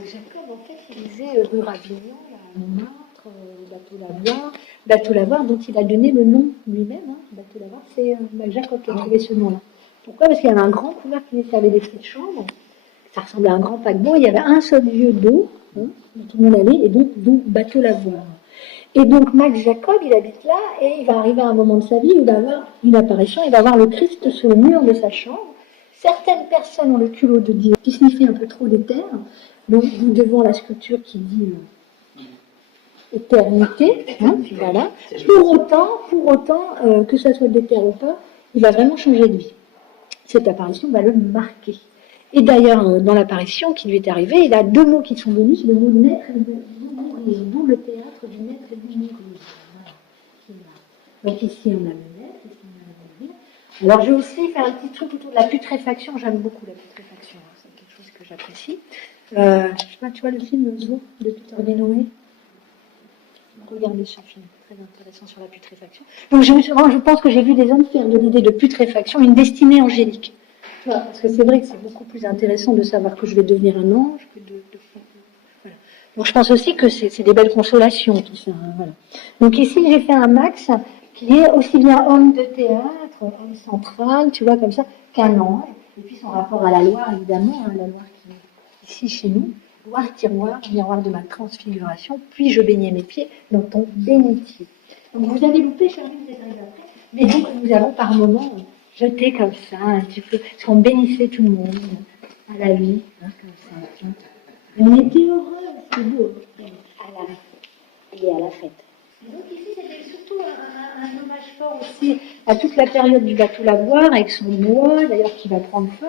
Jacob, en fait, il disait rue Ravignon, la Montmartre, bateau Lavoir, dont il a donné le nom lui-même. Hein, bateau Lavoir, c'est Jacob qui a trouvé ce nom-là. Pourquoi? Parce qu'il y avait un grand couloir qui servait des petites chambres. Ça ressemblait à un grand paquebot. Il y avait un seul lieu d'eau, hein, où tout le monde allait, et donc bateau Lavoir. Et donc Max Jacob, il habite là, et il va arriver à un moment de sa vie où il va avoir une apparition, il va voir le Christ sur le mur de sa chambre. Certaines personnes ont le culot de dire qui sniffait un peu trop l'éther, donc nous devons la sculpture qui dit éternité, hein, voilà. Pour autant que ça soit de l'éther ou pas, il va vraiment changer de vie. Cette apparition va le marquer. Et d'ailleurs, dans l'apparition qui lui est arrivée, il a deux mots qui sont venus, c'est le mot maître et le mot mourir, d'où le théâtre du maître et du mourir. Voilà. Donc ici, on a le maître, ici, on a le mourir. Alors, j'ai aussi fait un petit truc autour de la putréfaction. J'aime beaucoup la putréfaction, hein. C'est quelque chose que j'apprécie. Je sais pas, tu vois le film Zoo de Peter Greenaway? Regardez ce film, très intéressant sur la putréfaction. Donc, je pense que j'ai vu des hommes faire de l'idée de putréfaction une destinée angélique. Parce que c'est vrai que c'est beaucoup plus intéressant de savoir que je vais devenir un ange que voilà. Donc je pense aussi que c'est des belles consolations, tout ça. Hein, voilà. Donc ici, j'ai fait un max qui est aussi bien homme de théâtre, homme central, tu vois, comme ça, qu'un ange. Et puis son rapport à la Loire, évidemment, hein, la Loire qui est ici chez nous. Loire, tiroir, miroir de ma transfiguration, puis je baignais mes pieds dans ton bénitier. Donc vous avez loupé, Charlie, vous êtes arrivé après. Mais donc nous avons par moments jeté comme ça, un petit peu, parce qu'on bénissait tout le monde à la nuit, hein, comme ça. On était heureux, c'est beau, et à la fête. Donc ici, c'était surtout un hommage fort aussi à toute la période du bateau Lavoir, avec son bois, d'ailleurs, qui va prendre feu.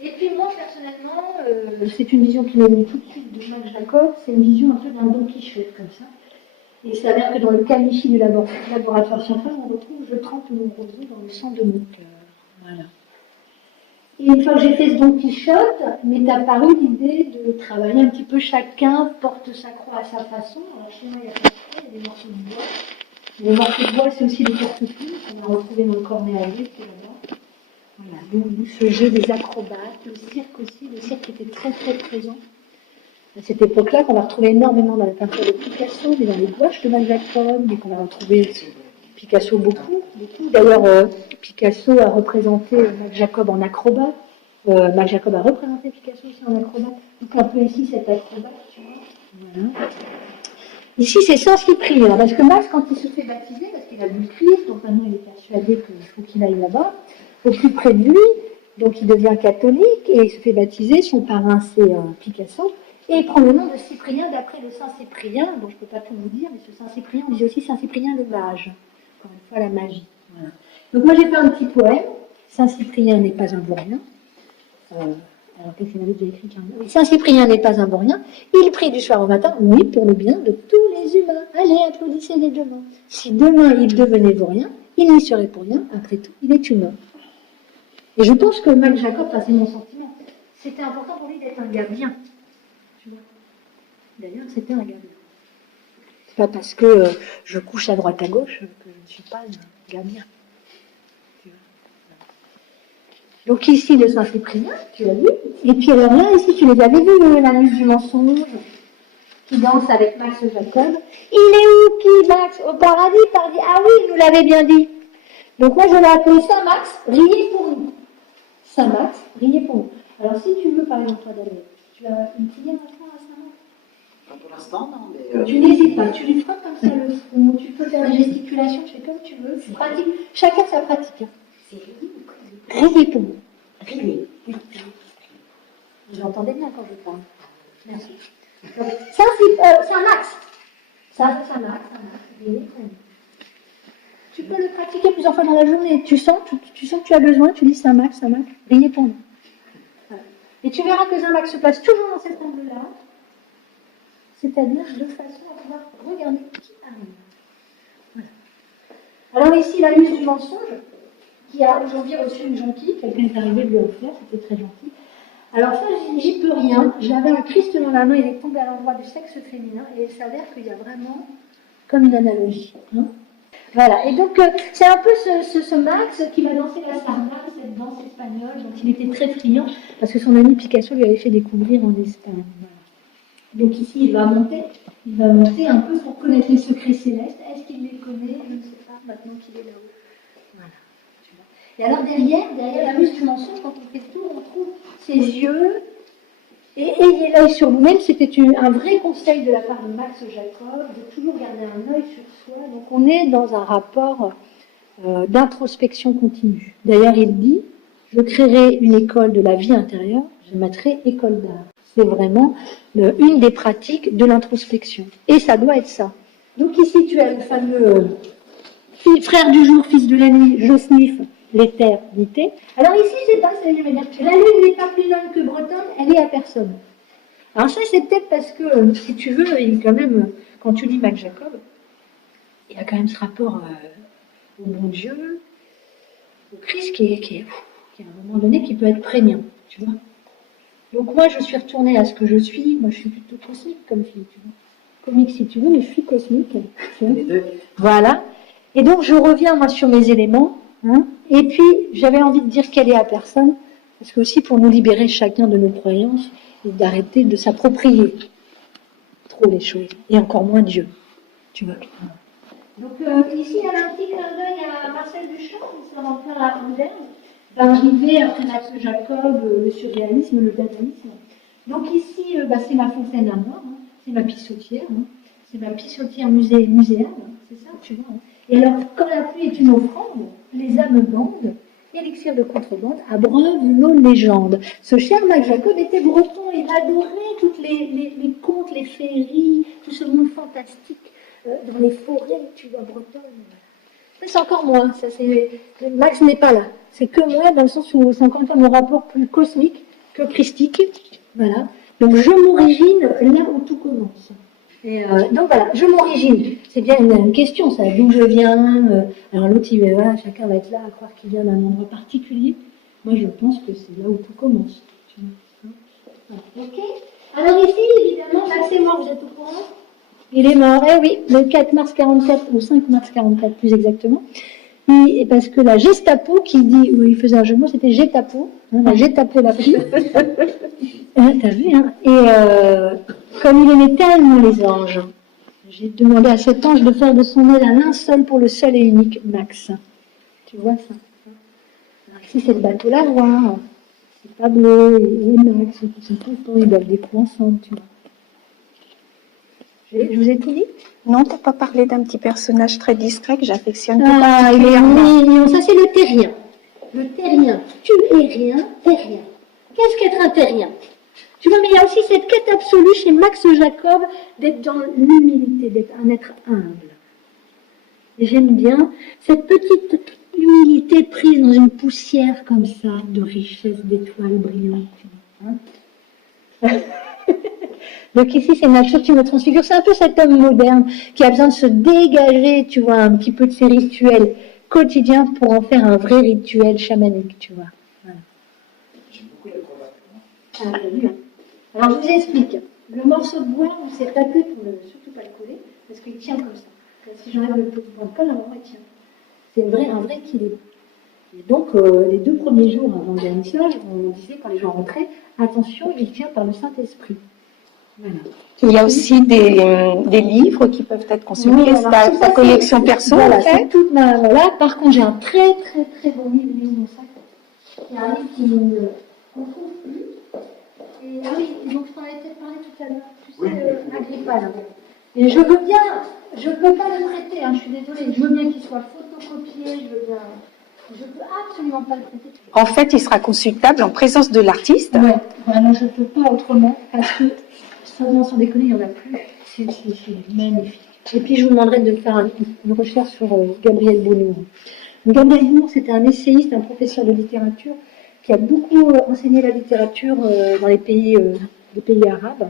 Et puis moi, personnellement, c'est une vision qui m'est venue tout de suite de Max Jacob, c'est une vision un peu d'un Don Quichotte, comme ça. Et il s'avère que dans le calici du laboratoire scientifique, on retrouve je trempe mon rosée dans le sang de mon cœur. Voilà. Et une fois que j'ai fait ce Don Quichotte, m'est apparue l'idée de travailler un petit peu chacun, porte sa croix à sa façon. Alors chez moi, il y a pas de croix, il y a des morceaux de bois. Les morceaux de bois, c'est aussi des porte-plumes qu'on a retrouvés dans le cornet à l'huile, qui est là-bas. Voilà. Donc ce jeu des acrobates, le cirque aussi, le cirque était très très présent. À cette époque-là, qu'on va retrouver énormément dans la peinture de Picasso, mais dans les gouaches de Max Jacob, et qu'on va retrouver Picasso beaucoup. D'ailleurs, Picasso a représenté Max Jacob en acrobate. Max Jacob a représenté Picasso aussi en acrobate. Donc un peu ici, cet acrobate, tu vois. Voilà. Ici, c'est Saint-Cyprien, parce que Max, quand il se fait baptiser, parce qu'il a vu le Christ, donc maintenant il est persuadé qu'il faut qu'il aille là-bas, au plus près de lui, donc il devient catholique, et il se fait baptiser, son parrain c'est Picasso, et il prend le nom de Cyprien d'après le Saint Cyprien, dont je ne peux pas tout vous dire, mais ce Saint Cyprien, on dit aussi Saint Cyprien le mage. Encore une fois, la magie. Voilà. Donc moi j'ai fait un petit poème, Saint Cyprien n'est pas un vaurien. Alors qu'est-ce qu'il avait déjà écrit oui, Saint Cyprien n'est pas un vaurien, il prie du soir au matin, oui, pour le bien de tous les humains. Allez, applaudissez-les demain. Si demain il devenait vaurien, il n'y serait pour rien, après tout, il est humain. Et je pense que Max Jacob, c'est mon sentiment, c'était important pour lui d'être un gars bien. D'ailleurs, c'était un gars bien. C'est pas parce que je couche à droite à gauche que je ne suis pas un gars bien. Donc ici, le Saint-Cyprien, tu as vu. Et puis alors là, ici, tu les avais vus, la muse du mensonge, qui danse avec Max Jacob. Il est où, qui, Max? Au paradis, paradis. Ah oui, il nous l'avait bien dit. Donc moi, je l'ai appelé Saint-Max, riez pour nous. Saint-Max, riez pour nous. Alors si tu veux, par exemple, toi, Daniel, tu as une prière maintenant à Saint-Max? Pour l'instant, non, mais... Tu n'hésites pas, tu lui feras comme ça le front, tu peux faire des gesticulations, tu fais comme tu veux, c'est pratique. Chacun sa pratique. C'est riez pour nous. Riez. Vous entendez bien quand je parle. Merci. Donc, ça, c'est un max. Ça, c'est un max. Riez pour nous. Tu peux le pratiquer plusieurs fois dans la journée. Tu sens que tu as besoin, tu dis c'est un max, riez pour nous. Voilà. Et tu verras que un max se place toujours dans cet angle-là. C'est-à-dire de façon à pouvoir regarder qui arrive. Voilà. Alors ici, la muse du mensonge, qui a aujourd'hui reçu une gentille, quelqu'un est arrivé de lui offrir, c'était très gentil. Alors ça, j'y peux rien. J'avais un Christ dans la main, il est tombé à l'endroit du sexe féminin, et il s'avère qu'il y a vraiment comme une analogie. Hein. Voilà, et donc c'est un peu ce Max qui va danser la sardane, cette danse espagnole dont il était très friand, parce que son ami Picasso lui avait fait découvrir en Espagne. Voilà. Donc ici, il va monter un peu pour connaître les secrets célestes. Est-ce qu'il les connaît? Je ne sais pas, maintenant qu'il est là-haut. Voilà. Tu vois. Et alors derrière la muse du mensonge, quand on fait le tour, on trouve ses yeux. Et ayez l'œil sur vous-même. C'était un vrai conseil de la part de Max Jacob, de toujours garder un œil sur soi. Donc on est dans un rapport d'introspection continue. D'ailleurs, il dit, je créerai une école de la vie intérieure, je mettrai école d'art. C'est vraiment une des pratiques de l'introspection. Et ça doit être ça. Donc ici, tu as le fameux frère du jour, fils de la nuit, Josnif, l'éternité. Alors ici, c'est pas ça, je vais dire, la lune n'est pas plus longue que bretonne, elle est à personne. Alors ça, c'est peut-être parce que, si tu veux, il y a quand même, quand tu lis Mac Jacob, il y a quand même ce rapport au bon Dieu, au Christ qui est à un moment donné qui peut être prégnant, tu vois. Donc moi je suis retournée à ce que je suis, moi je suis plutôt cosmique comme fille, tu vois. Comique si tu veux, mais je suis cosmique. Tu vois. Les deux. Voilà. Et donc je reviens moi sur mes éléments, hein, et puis j'avais envie de dire qu'elle est à personne, parce que aussi pour nous libérer chacun de nos croyances, et d'arrêter de s'approprier trop les choses, et encore moins Dieu, tu vois. Donc ici, il y a un petit clin d'œil à Marcel Duchamp, qui s'en en plein l'art moderne, d'arriver après Max Jacob, le surréalisme, le dadaïsme. Donc ici, c'est ma fontaine à moi, hein, c'est ma pissotière, hein, c'est ma pissotière muséale, hein, c'est ça, tu vois. Hein. Et alors, quand la pluie est une offrande, les âmes bandent, élixir de contrebande, abreuve nos légendes. Ce cher Max Jacob était breton, il adorait toutes les contes, les féeries, tout ce monde fantastique. Dans les forêts, tu vois, bretonnes. Ça, c'est encore moi. Ça, Max n'est pas là. C'est que moi, dans le sens où c'est encore une fois mon rapport plus cosmique que christique. Voilà. Donc, je m'origine là où tout commence. Et donc, voilà, je m'origine. C'est bien une question, ça. D'où je viens. Alors, l'autre, voilà, chacun va être là à croire qu'il vient d'un endroit particulier. Moi, je pense que c'est là où tout commence. Voilà. Ok. Alors, ici, évidemment, Max est mort, vous êtes au courant? Il est mort, eh oui, le 4 mars 44, ou 5 mars 44 plus exactement. Et parce que la Gestapo, qui dit, où il faisait un jeu de mots, c'était Gestapo, hein, la Gestapo l'a pris. T'as vu, hein. Et comme il aimait tellement les anges, j'ai demandé à cet ange de faire de son aile un linceul pour le seul et unique Max. Tu vois ça? Alors ici, c'est le bateau La Roi, c'est Pablo et Max, ils sont contents, ils boivent des coups ensemble, tu vois. Je vous ai tout dit? Non, t'as pas parlé d'un petit personnage très discret que j'affectionne tout particulièrement. Il est mignon. Ça, c'est le terrien. Le terrien. Tu es rien, t'es rien. Qu'est-ce qu'être un terrien? Tu vois, mais il y a aussi cette quête absolue chez Max Jacob d'être dans l'humilité, d'être un être humble. Et j'aime bien cette petite humilité prise dans une poussière comme ça, de richesse d'étoiles brillantes. Hein. Donc ici, c'est nature qui me transfigure. C'est un peu cet homme moderne qui a besoin de se dégager, tu vois, un petit peu de ses rituels quotidiens pour en faire un vrai rituel chamanique, tu vois. Voilà. J'aime beaucoup la cravate. Ah, alors, je vous explique. Le morceau de bois, on s'est tapé pour ne surtout pas le coller, parce qu'il tient comme ça. Si j'enlève le petit bois de colle, alors il tient. C'est un vrai équilibre. Et donc, les 2 premiers jours avant le vernissage, on disait quand les gens rentraient, attention, il tient par le Saint-Esprit. Voilà. Il y a aussi des livres qui peuvent être consultés. Oui, c'est ta collection perso, voilà, en fait. c'est toute ma... Voilà. Par contre, j'ai un très, très, très bon livre dans mon sac. C'est un livre qu'on ne trouve plus. Et, ah oui, donc je t'en avais peut-être parlé tout à l'heure. Tu sais, Agrippa, là. Et je veux bien... Je ne peux pas le prêter, hein, je suis désolée. Je veux bien qu'il soit photocopié, je veux bien... Je ne peux absolument pas le prêter. En fait, il sera consultable en présence de l'artiste. Ouais, voilà, je ne peux pas autrement, parce que... Sans déconner, il n'y en a plus. C'est magnifique. Et puis, je vous demanderai de faire une recherche sur Gabriel Bounour. Gabriel Bounour, c'était un essayiste, un professeur de littérature, qui a beaucoup enseigné la littérature dans les pays arabes.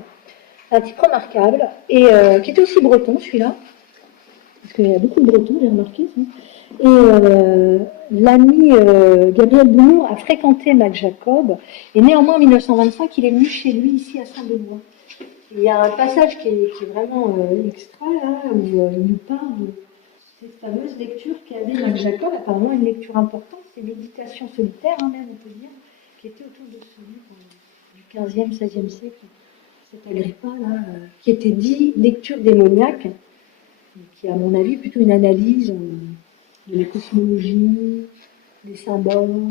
Un type remarquable, et qui était aussi breton, celui-là. Parce qu'il y a beaucoup de bretons, j'ai remarqué ça. Et l'ami Gabriel Bounour a fréquenté Max Jacob, et néanmoins en 1925, il est venu chez lui, ici à Saint-Benoît. Il y a un passage qui est vraiment extra, là, où il nous parle de cette fameuse lecture qu'avait Max Jacob, apparemment une lecture importante, c'est Méditation solitaire, hein, même on peut dire, qui était autour de ce livre du 15e, 16e siècle. cet Agrippa, là, qui était dit lecture démoniaque, qui est à mon avis plutôt une analyse de la cosmologie, des symboles.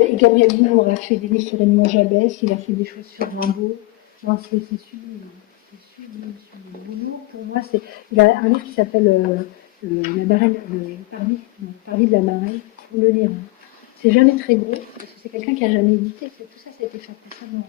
Et Gabriel Boulot a fait des livres sur Edmond Jabès, il a fait des choses sur Rimbaud. Non, c'est sublime. C'est sublime. Boulot, pour moi, il a un livre qui s'appelle La Marraine, Paris de la Marraine. Il faut le lire. Hein. C'est jamais très gros, parce que c'est quelqu'un qui a jamais édité. Tout ça, ça a été fait récemment.